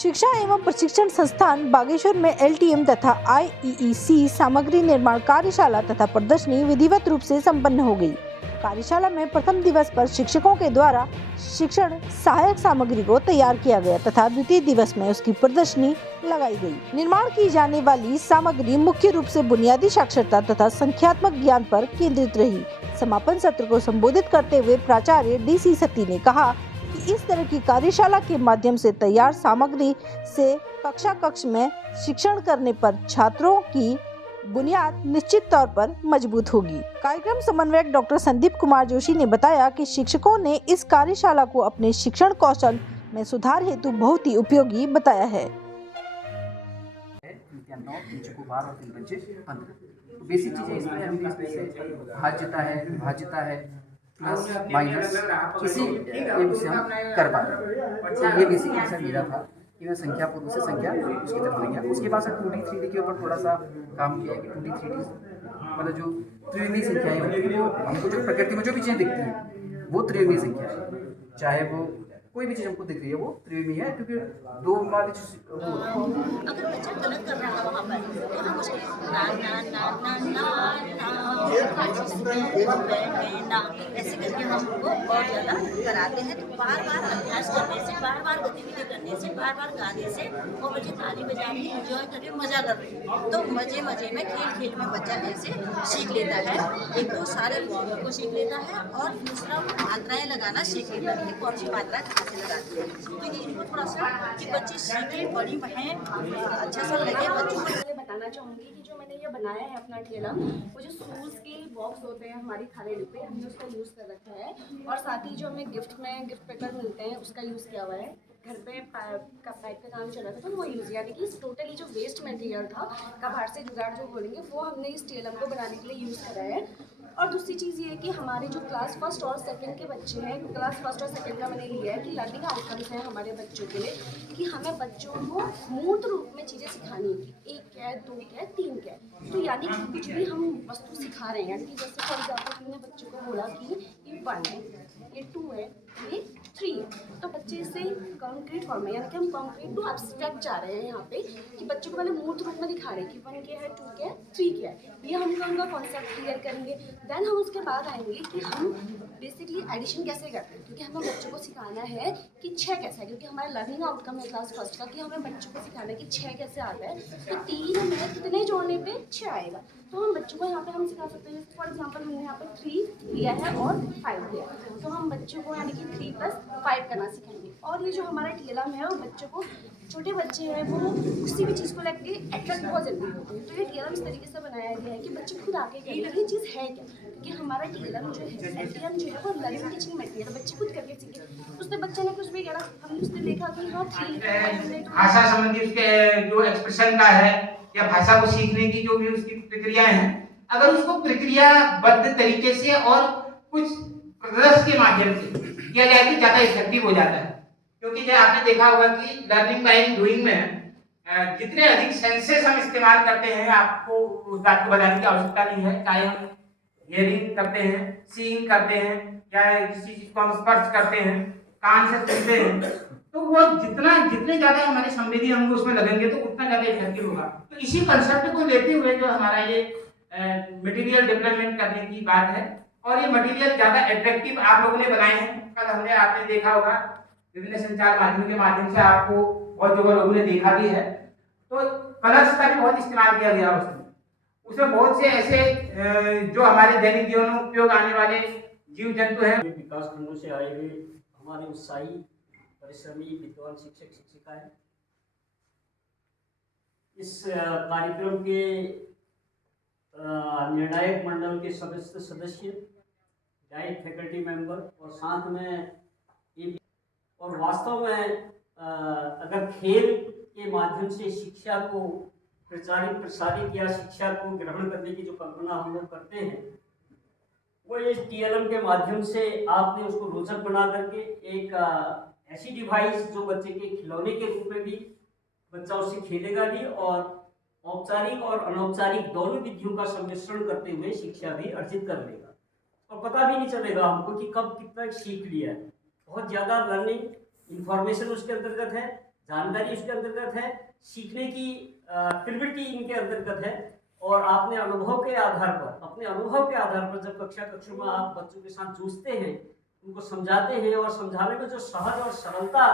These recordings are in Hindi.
शिक्षा एवं प्रशिक्षण संस्थान बागेश्वर में एलटीएम तथा आईईईसी सामग्री निर्माण कार्यशाला तथा प्रदर्शनी विधिवत रूप से संपन्न हो गई। कार्यशाला में प्रथम दिवस पर शिक्षकों के द्वारा शिक्षण सहायक सामग्री को तैयार किया गया तथा द्वितीय दिवस में उसकी प्रदर्शनी लगाई गई। निर्माण की जाने वाली सामग्री मुख्य रूप से बुनियादी साक्षरता तथा संख्यात्मक ज्ञान पर केंद्रित रही। समापन सत्र को संबोधित करते हुए प्राचार्य डी.सी. सती ने कहा कि इस तरह की कार्यशाला के माध्यम से तैयार सामग्री से कक्षा कक्ष में शिक्षण करने पर छात्रों की बुनियाद निश्चित तौर पर मजबूत होगी। कार्यक्रम समन्वयक डॉक्टर संदीप कुमार जोशी ने बताया कि शिक्षकों ने इस कार्यशाला को अपने शिक्षण कौशल में सुधार हेतु बहुत ही उपयोगी बताया है। बेसिक चीजें इसमें हम भाज्यता है, विभाज्यता है, प्लस माइनस इसी एम से हम कर पाते। ये बेसिक आंसर मेरा था कि मैं संख्या पूर्व से संख्या उसकी तरफ गया। उसके बाद 2D 3D के ऊपर थोड़ा सा काम किया कि 2D 3D मतलब जो त्रिविमीय संख्याएं होती हैं, हमको जो प्रकृति में जो भी चीज़ें दिखती हैं वो त्रिविमीय संख्या है। चाहे वो कोई भी चीज़ हमको दिख रही है वो त्रिविमीय है, क्योंकि दो वाली अगर बच्चा गलत कर रहा है वहाँ पर तो हम उसको ना ना ना ना ना ना ऐसे करके हम उनको बहुत ज़्यादा कराते हैं। तो बार बार अभ्यास करने से, बार बार गतिविधि करने से, बार बार गाने से वो बच्चे ताली बजा के इंजॉय करके मज़ा कर रहे हैं। तो मज़े मज़े में, खेल खेल में बच्चा ऐसे सीख लेता है। एक तो सारे फॉर्मूले को सीख लेता है और दूसरा मात्राएँ लगाना सीख लेता है कि कौन सी मात्रा कैसे लगाती है। तो ये इनको थोड़ा सा कि बच्चे सीखें, बड़ी बहें, अच्छा सा लगे बच्चों को। बताना चाहूँगी कि जो मैंने ये बनाया है अपना ठेला, वो जो शूज़ के बॉक्स होते हैं हमारी थाली डिब्बे, हमने उसका यूज़ कर रखा है। और साथ ही जो हमें गिफ्ट पेपर मिलते हैं उसका यूज़ किया हुआ है। घर पे पाइप का काम चल रहा था तो वो यूज़, यानी कि टोटली जो वेस्ट मटेरियल था का बाहर से जुगाड़ जो बोलेंगे वो हमने इस टेलम को बनाने के लिए यूज़ करा है। और दूसरी चीज़ ये है कि हमारे जो क्लास फर्स्ट और सेकंड के बच्चे हैं, क्लास फर्स्ट और सेकंड का मैंने लिया है कि लर्निंग आउटकम्स हैं हमारे बच्चों के लिए कि हमें बच्चों को मूर्त रूप में चीज़ें सिखानी है कि 1 क्या है, 2 क्या है, 3 क्या है। तो यानी कि कुछ भी हम वस्तु सिखा रहे हैं, यानी कि जैसे फॉर एग्जाम्पल हमने बच्चों को बोला कि ये 1 है, ये 2 है, ये 3 है, तो बच्चे इसे कॉन्क्रीट फॉर्म में, यानी कि हम कॉन्क्रीट टू एब्स्ट्रैक्ट जा रहे हैं यहाँ पे कि बच्चों को पहले मूर्त रूप में दिखा रहे हैं कि 1 क्या है, 2 क्या है, 3 क्या है। ये हम उनका कॉन्सेप्ट क्लियर करेंगे। देन हम उसके बाद आएंगे कि हम बेसिकली एडिशन कैसे करते हैं, क्योंकि हमें बच्चों को सिखाना है कि 6 कैसा है, क्योंकि हमारा लर्निंग आउटकम है क्लास फर्स्ट का कि हमें बच्चों को सिखाना है कि 6 कैसे आता है। तो 3 में कितने जोड़ने पे 6 आएगा, तो हम बच्चों को यहाँ पे हम सिखा सकते हैं। फॉर एग्जाम्पल हमने यहाँ पे 3 लिया है और 5 लिया है, तो हम बच्चों को यानी कि 3 + 5 करना सिखाएंगे। और ये जो हमारा टेलम है वो बच्चों को, छोटे बच्चे हैं वो किसी भी चीज़ को लेके अट्रैक्ट बहुत जल्दी होते हैं। तो ये टेलम इस तरीके से बनाया गया है कि बच्चे खुद आके कहें ये चीज़ है क्या, क्योंकि हमारा टेलम जो है, एलटीएम जो है वो लर्निंग टीचिंग मेथड है, बच्चे खुद करके सीखे। उसने बच्चे ने कुछ भी करा, हमने उसने देखा कि हाँ 3 भाषा संबंधी उसके जो एक्सप्रेशन का है या भाषा को सीखने की जो भी उसकी प्रक्रियाएं हैं, अगर उसको प्रक्रियाबद्ध तरीके से और कुछ प्रदर्शन के माध्यम से किया जाए तो ज्यादा इफेक्टिव हो जाता है। क्योंकि जो आपने देखा होगा कि लर्निंग बाय डूइंग में जितने अधिक सेंसेस हम इस्तेमाल करते हैं, आपको उस बात को बताने की आवश्यकता नहीं है। चाहे हम हियरिंग करते हैं, सीइंग करते हैं, या किसी चीज को हम स्पर्श करते हैं, कान से सुनते हैं, तो वो जितने ज्यादा हमारे संवेदी अंग उसमें लगेंगे तो उतना ज्यादा इफेक्टिव होगा। तो इसी कंसेप्ट को लेते हुए जो हमारा ये मटेरियल डेवलपमेंट करने की बात है, और ये मटेरियल ज्यादा अट्रैक्टिव आप लोगों ने बनाए हैं। कल आपने देखा होगा विभिन्न संचार माध्यम के माध्यम से आपको बहुत जगह लोगों ने देखा भी है, तो कलर्स का भी बहुत इस्तेमाल किया गया उसमें बहुत से ऐसे जो हमारे दैनिक जीवन में उपयोग आने वाले जीव जंतु हैं। विकास खंडों से आए हुए हमारे उत्साही परिश्रमी विद्वान शिक्षक शिक्षिकाएं इस कार्यक्रम के निर्णायक मंडल के सदस्य डाइट फैकल्टी मेंबर और साथ में और वास्तव में अगर खेल के माध्यम से शिक्षा को प्रसारित या शिक्षा को ग्रहण करने की जो कल्पना हम लोग करते हैं, वो इस टीएलएम के माध्यम से आपने उसको रोचक बना करके एक ऐसी डिवाइस जो बच्चे के खिलौने के रूप में भी बच्चा उससे खेलेगा भी और औपचारिक और अनौपचारिक दोनों विधियों का सम्मिश्रण करते हुए शिक्षा भी अर्जित कर लेगा और पता भी नहीं चलेगा हमको कि कब कितना सीख लिया है। बहुत ज़्यादा लर्निंग इंफॉर्मेशन उसके अंतर्गत है, जानकारी उसके अंतर्गत है, सीखने की प्रवृत्ति इनके अंतर्गत है। और आपने अनुभव के आधार पर, अपने अनुभव के आधार पर जब कक्षों में आप बच्चों के साथ जूझते हैं, उनको समझाते हैं और समझाने में जो सहज और सरलता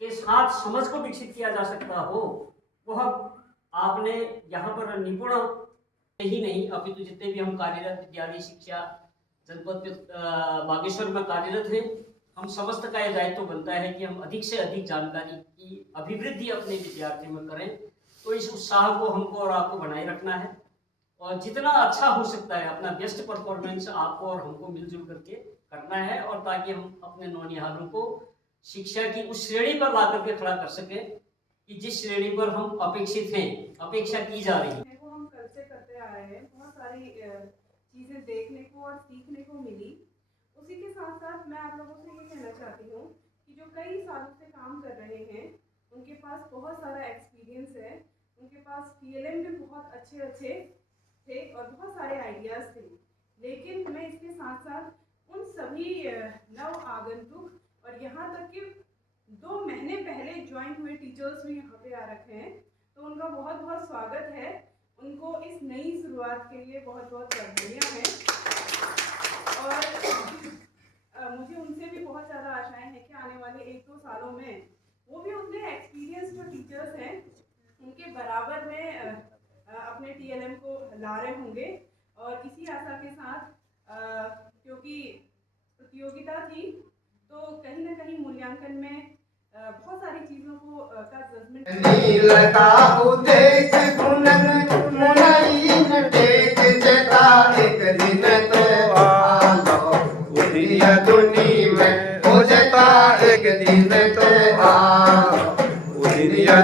के साथ समझ को विकसित किया जा सकता हो, वह आपने यहाँ पर निपुण ही नहीं अपितु जितने भी हम कार्यरत विद्यालय शिक्षा जनपद बागेश्वर में कार्यरत हैं, हम समस्त का यह दायित्व बनता है कि हम अधिक से अधिक जानकारी की अभिवृद्धि अपने विद्यार्थियों में करें। तो इस उत्साह को हमको और आपको बनाए रखना है और जितना अच्छा हो सकता है अपना बेस्ट परफॉर्मेंस आपको और हमको मिलजुल करके करना है, और ताकि हम अपने नौनिहालों को शिक्षा की उस श्रेणी पर ला करके खड़ा कर सकें कि जिस श्रेणी पर हम अपेक्षित हैं, अपेक्षा की जा रही है। वो हम कल से करते आ रहे हैं, बहुत सारी चीज़ें देखने को और सीखने को मिली। उसी के साथ साथ मैं आप लोगों से ये कहना चाहती हूँ कि जो कई सालों से काम कर रहे हैं, उनके पास बहुत सारा एक्सपीरियंस है, उनके पास TLM भी बहुत अच्छे थे और बहुत सारे आइडियाज़ थे। लेकिन मैं इसके साथ साथ उन सभी नव आगंतुक और यहाँ तक कि 2 महीने पहले ज्वाइन हुए टीचर्स भी यहाँ पे आ रखे हैं, तो उनका बहुत बहुत स्वागत है। उनको इस नई शुरुआत के लिए बहुत बहुत बधाइयाँ हैं और मुझे उनसे भी बहुत ज़्यादा आशाएं हैं कि आने वाले 1-2 सालों में वो भी उतने एक्सपीरियंस जो टीचर्स हैं उनके बराबर में अपने TLM को ला रहे होंगे। और इसी आशा के साथ क्योंकि प्रतियोगिता थी तो कहीं ना कहीं मूल्यांकन में बहुत सारी चीज़ों को का जजमेंट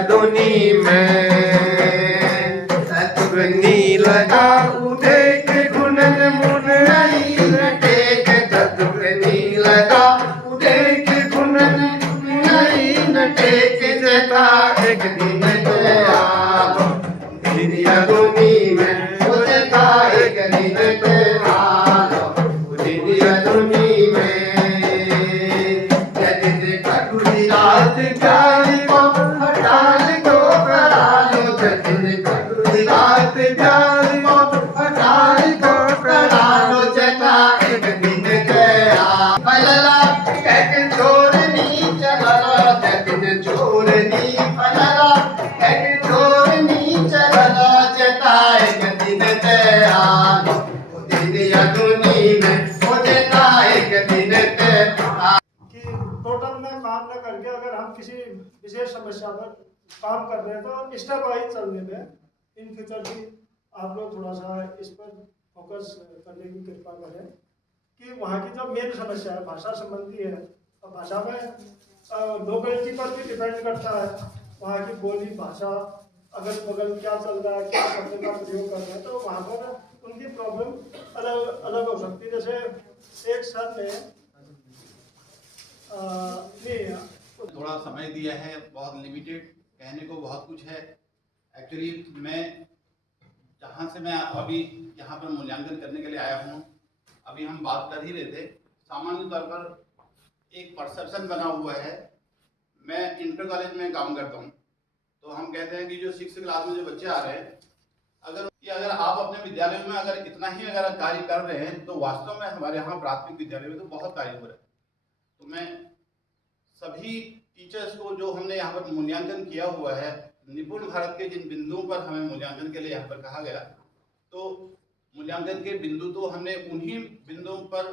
दुनी में सतुरनी लगा उदेख गुनन मुनई टेक सतुरनी लगा उदेख गुनन मुनई टेक जता एक दिन तो आओ दुनिया दुनी में उजता एक दिन तो आओ दुनिया दुनी में जैसे कटुरी रात प्यारी को हटाल को करा लो जैसे कटुरी रात प्यारी को हटाल को करा लो जता एक दिन गया फलला एक छोरनी चला जतिन छोरनी फलला एक छोरनी चला जता एक दिन गया दुनिया दुनी में हो जता एक दिन गया कि टोटल में काम न करके अगर हम किसी विशेष समस्या पर काम कर रहे हैं तो स्टेप वाइज चलने में इन फ्यूचर भी आप लोग थोड़ा सा इस पर फोकस करने की कृपा करें कि वहाँ की जो मेन समस्या है भाषा संबंधी है, और भाषा में लोकेलिटी पर भी डिपेंड करता है। वहाँ की बोली भाषा अगल बगल क्या चल रहा है, क्या शब्द का प्रयोग कर रहे हैं, तो वहाँ पर उनकी प्रॉब्लम अलग अलग हो सकती है। जैसे एक सर ने थोड़ा समय दिया है, बहुत लिमिटेड, कहने को बहुत कुछ है। एक्चुअली मैं जहाँ से मैं अभी यहाँ पर मूल्यांकन करने के लिए आया हूँ, अभी हम बात कर ही रहे थे, सामान्य तौर पर एक परसेप्शन बना हुआ है। मैं इंटर कॉलेज में काम करता हूँ, तो हम कहते हैं कि जो 6th क्लास में जो बच्चे आ रहे हैं, अगर आप अपने विद्यालय में अगर इतना ही अगर कार्य कर रहे हैं, तो वास्तव में हमारे यहाँ प्राथमिक विद्यालय में तो बहुत कार्य हो रहा है। तो मैं सभी टीचर्स को जो हमने यहाँ पर मूल्यांकन किया हुआ है, निपुण भारत के जिन बिंदुओं पर हमें मूल्यांकन के लिए यहाँ पर कहा गया, तो मूल्यांकन के बिंदु तो हमने उन्हीं बिंदुओं पर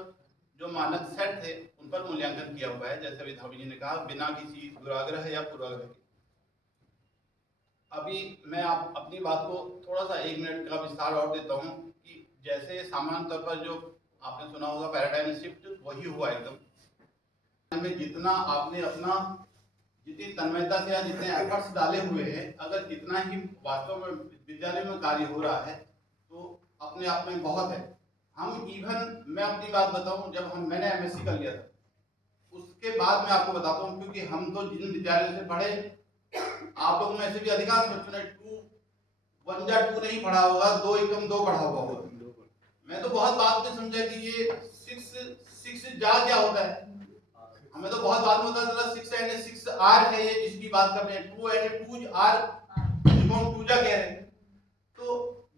जो मानक सेट थे उन पर मूल्यांकन किया हुआ है, जैसे अभी धामी जी ने कहा, बिना किसी दुराग्रह या पूर्वाग्रह के। अभी मैं अपनी बात को थोड़ा सा 1 मिनट का विस्तार और देता हूँ कि जैसे सामान्य तौर पर जो आपने सुना होगा पैराडाइम शिफ्ट, वही हुआ एकदम में। जितना आपने अपना जितनी तन्मयता से या जितने एफर्ट्स डाले हुए हैं, अगर कितना ही वास्तव में विद्यालय में कार्य हो रहा है तो अपने आप में बहुत है। हम इवन मैं अपनी बात बताऊं, जब मैंने MSc कर लिया था, उसके बाद मैं आपको बताता हूं, क्योंकि हम तो जिन विद्यालयों से पढ़े, आप लोगों में से भी अधिकांश बच्चों ने 1 या 2 नहीं पढ़ा होगा, 2 एकम 2 पढ़ा होगा। मैं तो बहुत बात में समझा कि ये 6 जा क्या होता है, हमें तो बहुत बाद में पता चला 6 and 6 R है ये जिसकी बात कर रहे हैं, 2 and 2 R जिसको हम टूजा कह रहे हैं। तो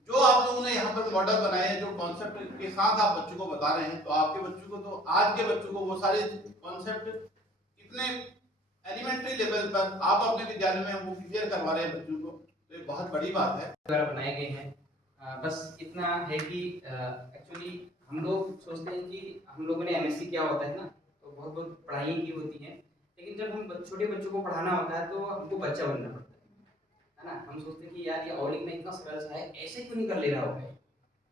जो आप लोगों ने यहाँ पर मॉडल बनाए हैं, जो कॉन्सेप्ट के साथ आप बच्चों को बता रहे हैं, तो आपके बच्चों को, तो आज के बच्चों को वो सारे कॉन्सेप्ट इतने एलिमेंट्री लेवल पर आप अपने विद्यालय में वो क्लियर करवा रहे हैं बच्चों को, तो ये बहुत बड़ी बात है। द्वारा बनाए गए हैं। बस इतना है कि एक्चुअली हम लोग सोचते हैं कि हम लोगों ने एमएससी किया होता है ना, तो बहुत बहुत पढ़ाई की होती है, लेकिन जब हम छोटे बच्चों को पढ़ाना होता है तो हमको बच्चा बनना पड़ता है ना। हम सोचते हैं कि यार ये ऑलिंग में इतना सरल सा है, ऐसे क्यों नहीं कर ले रहा होगा,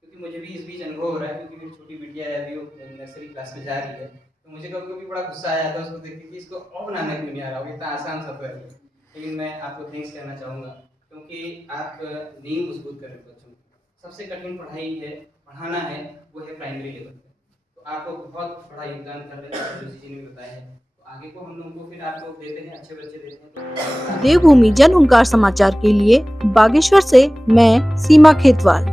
क्योंकि मुझे भी इस बीच अनुभव हो रहा है, क्योंकि मेरी छोटी बिटिया है अभी, वो नर्सरी क्लास में जा रही है, तो मुझे कभी कभी बड़ा गुस्सा आया था उसको देख के कि इसको और बनाना क्यों नहीं आ रहा होगा, इतना आसान सफर है। लेकिन मैं आपको थैंक्स कहना चाहूँगा, क्योंकि आप नींव मजबूत कर रहे हैं बच्चों की। सबसे कठिन पढ़ाई है, पढ़ाना है, वो है प्राइमरी लेवल पे, तो आप बहुत बड़ा योगदान कर रहे हैं, जो जी ने बताया है। तो आगे को हम लोगों को फिर आप लोग देते हैं, अच्छे बच्चे देते हैं। देवभूमि जन हुंकार समाचार के लिए बागेश्वर से मैं सीमा खेतवाल।